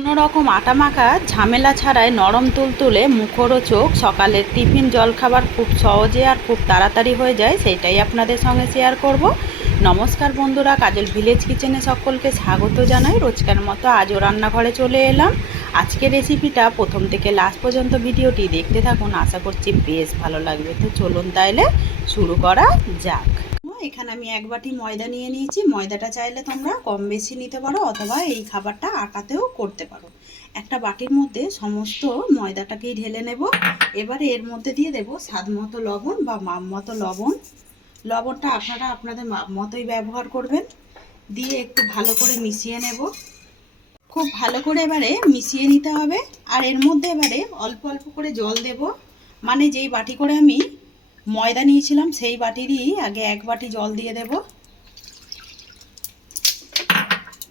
কোনো রকম আটা মাখা ঝামেলা ছাড়াই নরম তুলতুলে মুখরোচক সকালের টিফিন জলখাবার খুব সহজে আর খুব তাড়াতাড়ি হয়ে যায়, সেইটাই আপনাদের সঙ্গে শেয়ার করব। নমস্কার বন্ধুরা, কাজল ভিলেজ কিচেনে সকলকে স্বাগত জানাই। রোজকার মতো আজও রান্নাঘরে চলে এলাম। আজকের রেসিপিটা প্রথম থেকে লাস্ট পর্যন্ত ভিডিওটি দেখতে থাকুন, আশা করছি বেশ ভালো লাগবে। তো চলুন তাইলে শুরু করা যাক। এখানে আমি 1 বাটি ময়দা নিয়ে নিয়েছি। ময়দাটা চাইলে তোমরা কম বেশি নিতে পারো, অথবা এই খাবারটা আটাতেও করতে পারো। একটা বাটির মধ্যে সমস্ত ময়দাটাকেই ঢেলে নেব। এবারে এর মধ্যে দিয়ে দেব স্বাদ মতো লবণ বা মাপ মতো লবণ। লবণটা আপনারা আপনাদের মাপ মতোই ব্যবহার করবেন। দিয়ে একটু ভালো করে মিশিয়ে নেব। খুব ভালো করে এবারে মিশিয়ে নিতে হবে। আর এর মধ্যে এবারে অল্প অল্প করে জল দেব। মানে যেই বাটি করে আমি ময়দা নিয়েছিলাম সেই বাটিরই আগে 1 বাটি জল দিয়ে দেব।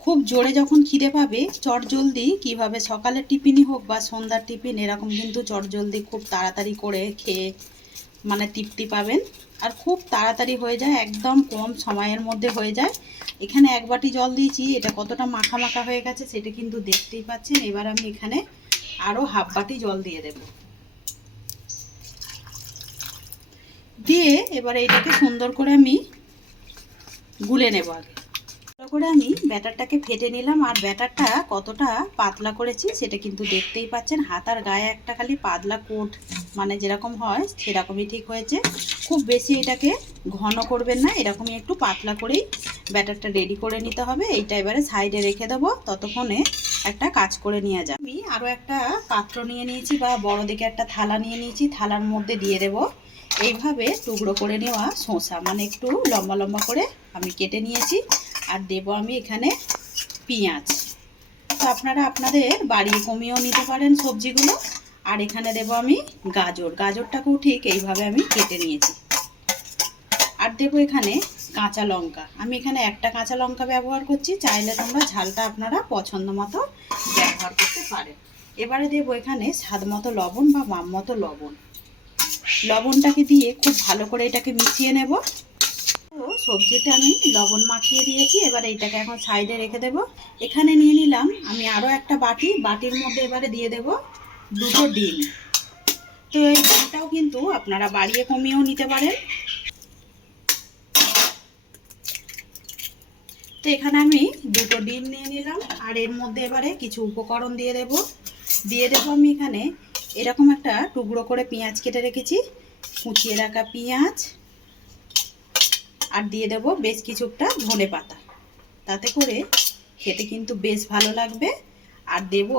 খুব জোরে যখন খিদে পাবে, চটজলদি কিভাবে সকালের টিফিনই হোক বা সন্ধ্যার টিফিন, এরকম কিন্তু চটজলদি খুব তাড়াতাড়ি করে খেয়ে মানে তৃপ্তি পাবেন। আর খুব তাড়াতাড়ি হয়ে যায়, একদম কম সময়ের মধ্যে হয়ে যায়। এখানে 1 বাটি জল দিয়েছি, এটা কতটা মাখা মাখা হয়ে গেছে সেটা কিন্তু দেখতেই পাচ্ছেন। এবার আমি এখানে আরও হাফ বাটি জল দিয়ে দেব। দিয়ে এবারে এটাকে সুন্দর করে আমি গুলে নেব। আগে ভালো করে আমি ব্যাটারটাকে ফেটে নিলাম। আর ব্যাটারটা কতটা পাতলা করেছি সেটা কিন্তু দেখতেই পাচ্ছেন। হাতার গায়ে একটা খালি পাতলা কোট মানে যেরকম হয় সেরকমই ঠিক হয়েছে। খুব বেশি এটাকে ঘন করবেন না, এরকমই একটু পাতলা করেই ব্যাটারটা রেডি করে নিতে হবে। এইটা এবারে সাইডে রেখে দেবো, ততক্ষণে একটা কাজ করে নিয়ে যাবে। আমি আরও একটা পাত্র নিয়ে নিয়েছি বা বড় দিকে একটা থালা নিয়ে নিয়েছি। থালার মধ্যে দিয়ে দেব এইভাবে টুকরো করে নেওয়া শসা, মানে একটু লম্বা লম্বা করে আমি কেটে নিয়েছি। আর দেব আমি এখানে পেঁয়াজ। তো আপনারা আপনাদের বাড়িয়ে কমিয়েও নিতে পারেন সবজিগুলো। আর এখানে দেব আমি গাজর। গাজরটাকেও ঠিক এইভাবে আমি কেটে নিয়েছি। আর দেব এখানে কাঁচা লঙ্কা। আমি এখানে একটা কাঁচা লঙ্কা ব্যবহার করছি, চাইলে তোমরা ঝালটা আপনারা পছন্দ মতো ব্যবহার করতে পারেন। এবারে দেব এখানে স্বাদ মতো লবণ বা মাপ মতো লবণ। লবণটাকে দিয়ে খুব ভালো করে এটাকে মিশিয়ে নেব। সবজিতে আমি লবণ মাখিয়ে দিয়েছি। এবারে এইটাকে এখন সাইডে রেখে দেব। এখানে নিয়ে নিলাম আমি আরও একটা বাটি। বাটির মধ্যে এবারে দিয়ে দেব 2টো ডিম। তো এই ডিমটাও কিন্তু আপনারা বাড়িয়ে কমিয়েও নিতে পারেন। তো এখানে আমি 2টো ডিম নিয়ে নিলাম। আর এর মধ্যে এবারে কিছু উপকরণ দিয়ে দেব। আমি এখানে এরকম একটা টুকরো করে পেঁয়াজ কেটে রেখেছি, কুচিয়ে রাখা পেঁয়াজ। আর দিয়ে দেব বেশ কিছুটা ধনে পাতা, তাতে করে খেতে কিন্তু বেশ ভালো লাগবে। আর দেব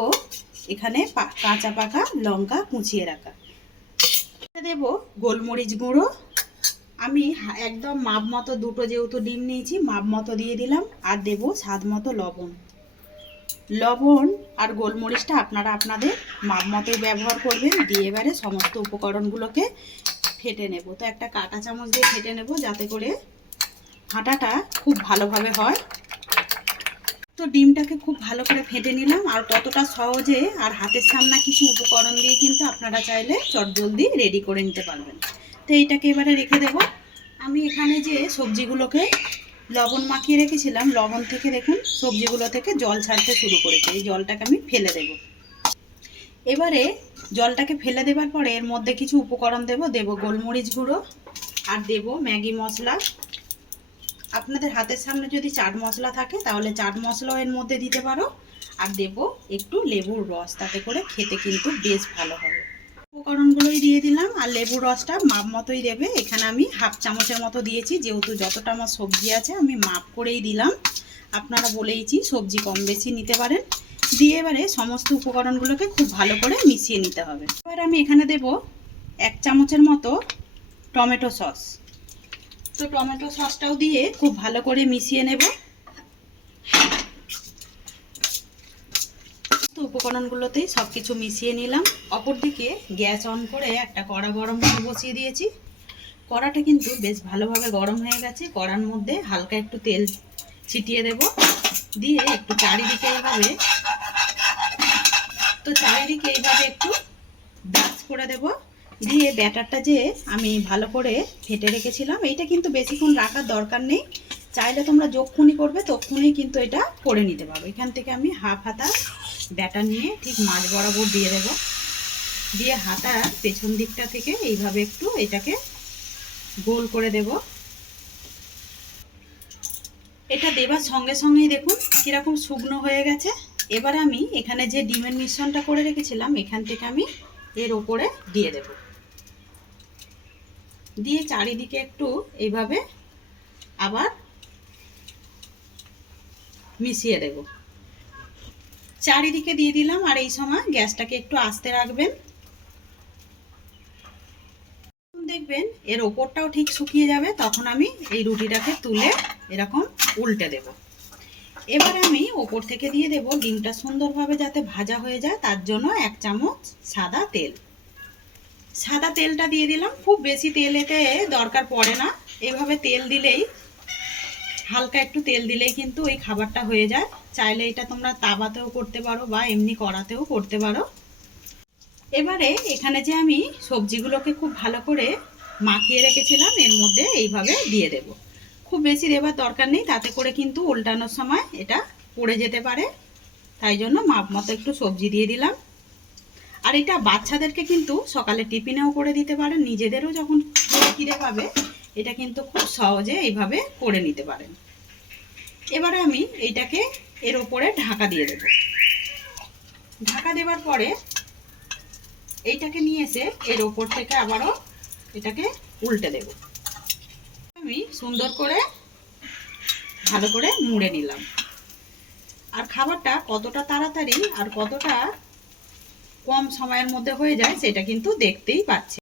এখানে কাঁচা পাকা লঙ্কা কুচিয়ে রাখা। দেব গোলমরিচ গুঁড়ো। আমি একদম মাপ মতো 2টো যেহেতু ডিম নিয়েছি মাপ মতো দিয়ে দিলাম। আর দেব স্বাদ মতো লবণ। লবণ আর গোলমরিচটা আপনারা আপনাদের মাপ মতোই ব্যবহার করবেন। দিয়ে এবারে সমস্ত উপকরণগুলোকে ফেটে নেব। তো একটা কাঁটা চামচ দিয়ে ফেটে নেব, যাতে করে আটাটা খুব ভালোভাবে হয়। তো ডিমটাকে খুব ভালো করে ফেটে নিলাম। আর কতটা সহজে আর হাতের সামনে কিছু উপকরণ দিয়ে কিন্তু আপনারা চাইলে চটজলদি রেডি করে নিতে পারবেন। তো এইটাকে এবারে রেখে দেব। আমি এখানে যে সবজিগুলোকে লবণ মাখিয়ে রেখেছিলাম, লবণ থেকে দেখুন সবজিগুলো থেকে জল ছাড়তে শুরু করেছে। এই জলটাকে আমি ফেলে দেব। এবারে জলটাকে ফেলে দেবার পরে এর মধ্যে কিছু উপকরণ দেব গোলমরিচ গুঁড়ো। আর দেব ম্যাগি মশলা। আপনাদের হাতের সামনে যদি চাট মশলা থাকে তাহলে চাট মশলাও এর মধ্যে দিতে পারো। আর দেব একটু লেবুর রস, তাতে করে খেতে কিন্তু বেশ ভালো হবে। উপকরণগুলোই দিয়ে দিলাম। আর লেবুর রসটা মাপ মতোই দেবে। এখানে আমি হাফ চামচের মতো দিয়েছি, যেহেতু যতটা আমার সবজি আছে আমি মাপ করেই দিলাম। আপনারা বলেইছি সবজি কম বেশি নিতে পারেন। দিয়ে এবারে সমস্ত উপকরণগুলোকে খুব ভালো করে মিশিয়ে নিতে হবে। এবার আমি এখানে দেব 1 চামচের মতো টমেটো সস। তো টমেটো সসটাও দিয়ে খুব ভালো করে মিশিয়ে নেব। তো উপকরণগুলোতেই সব কিছু মিশিয়ে নিলাম। অপরদিকে গ্যাস অন করে একটা কড়া গরম করে বসিয়ে দিয়েছি। কড়াটা কিন্তু বেশ ভালোভাবে গরম হয়ে গেছে। কড়ার মধ্যে হালকা একটু তেল ছিটিয়ে দেব। দিয়ে একটু চারিদিকে এইভাবে একটু ব্রাশ করে দেব। দিয়ে ব্যাটারটা যে আমি ভালো করে ফেটে রেখেছিলাম, এইটা কিন্তু বেশিক্ষণ রাখার দরকার নেই। চাইলে তোমরা যখনই করবে তখনই কিন্তু এটা করে নিতে পারবে। এখান থেকে আমি হাফ হাতা ব্যাটার নিয়ে ঠিক মাঝ বরাবর দিয়ে দেব, দিয়ে হাতার পেছন দিকটা থেকে এইভাবে একটু এটাকে গোল করে দেব। এটা দেবার সঙ্গে সঙ্গেই দেখুন কীরকম শুকনো হয়ে গেছে। এবার আমি এখানে যে ডিমের মিশ্রণটা করে রেখেছিলাম এখান থেকে আমি এর ওপরে দিয়ে দেব, দিয়ে চারিদিকে একটু এইভাবে আবার মিশিয়ে দেব। চারিদিকে দিয়ে দিলাম, আর এই সময় গ্যাসটাকে একটু আস্তে রাখবেন। দেখবেন এর ওপরটাও ঠিক শুকিয়ে যাবে, তখন আমি এই রুটিটাকে তুলে এরকম উল্টে দেব। এবার আমি ওপর থেকে দিয়ে দেব ডিমটা সুন্দরভাবে যাতে ভাজা হয়ে যায়, তার জন্য 1 চামচ সাদা তেল। সাদা তেলটা দিয়ে দিলাম, খুব বেশি তেল এতে দরকার পড়ে না। এইভাবে তেল দিলেই, হালকা একটু তেল দিলেই কিন্তু ওই খাবারটা হয়ে যায়। চাইলে এটা তোমরা তাওয়াতেও করতে পারো বা এমনি কড়াতেও করতে পারো। এবারে এখানে যে আমি সবজিগুলোকে খুব ভালো করে মাখিয়ে রেখেছিলাম এর মধ্যে এইভাবে দিয়ে দেব। খুব বেশি দেবার দরকার নেই, তাতে করে কিন্তু উল্টানোর সময় এটা পড়ে যেতে পারে, তাই জন্য মাপ মতো একটু সবজি দিয়ে দিলাম। আর এটা বাচ্চাদেরকে কিন্তু সকালে টিফিনেও করে দিতে পারেন, নিজেদেরও যখন খিদে পাবে এটা কিন্তু খুব সহজে এইভাবে করে নিতে পারেন। এবারে আমি এইটাকে এর ওপরে ঢাকা দিয়ে দেব। ঢাকা দেওয়ার পরে এইটাকে নিয়ে এসে এর ওপর থেকে আবারও এটাকে উল্টে দেব। আমি সুন্দর করে ভালো করে মুড়ে নিলাম। আর খাবারটা কতটা তাড়াতাড়ি আর কতটা কম সময়ের মধ্যে হয়ে যায় সেটা কিন্তু দেখতেই পাচ্ছি।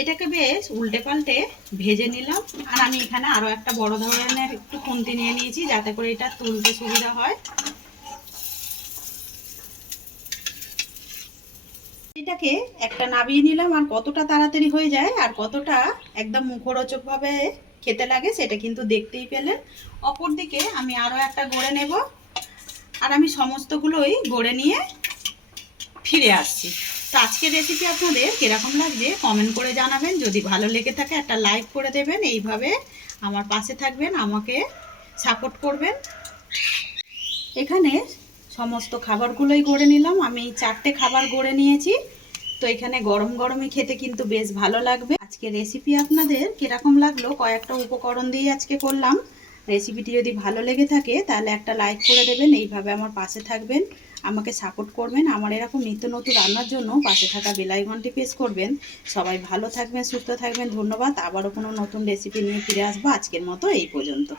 এটাকে বেশ উল্টে পাল্টে ভেজে নিলাম। আর আমি এখানে আরো একটা বড় ধরনের একটু খুন্তি নিয়ে নিয়েছি, যাতে করে এটা তুলতে সুবিধা হয়। এটাকে একটা নামিয়ে নিলাম, আর কতটা তাড়াতাড়ি হয়ে যায় আর কতটা একদম মুখরোচক ভাবে খেতে লাগে সেটা কিন্তু দেখতেই পেলেন। অপর দিকে আমি আরো একটা গড়ে নেব, আর আমি সমস্তগুলোই গড়ে নিয়ে ফিরে আসছি। তো আজকের রেসিপি আপনাদের কিরকম লাগছে কমেন্ট করে জানাবেন। যদি ভালো লেগে থাকে একটা লাইক করে দেবেন, এইভাবে আমার পাশে থাকবেন, আমাকে সাপোর্ট করবেন। এখানে সমস্ত খাবারগুলোই গড়ে নিলাম, আমি 4টে খাবার গড়ে নিয়েছি। তো এখানে গরম গরমই খেতে কিন্তু বেশ ভালো লাগবে। আজকে রেসিপি আপনাদের কিরকম লাগলো, কয়েকটা উপকরণ দিয়ে আজকে করলাম। রেসিপিটি যদি ভালো লেগে থাকে তাহলে একটা লাইক করে দেবেন, এইভাবে আমার পাশে থাকবেন, আমাকে সাপোর্ট করবেন। আমার এরকম নিত্য নতুন রান্নার জন্য পাশে থাকা বেল আইকনটি প্রেস করবেন। সবাই ভালো থাকবেন, সুস্থ থাকবেন। ধন্যবাদ। আবারও কোনো নতুন রেসিপি নিয়ে ফিরে আসবো। আজকের মতো এই পর্যন্ত।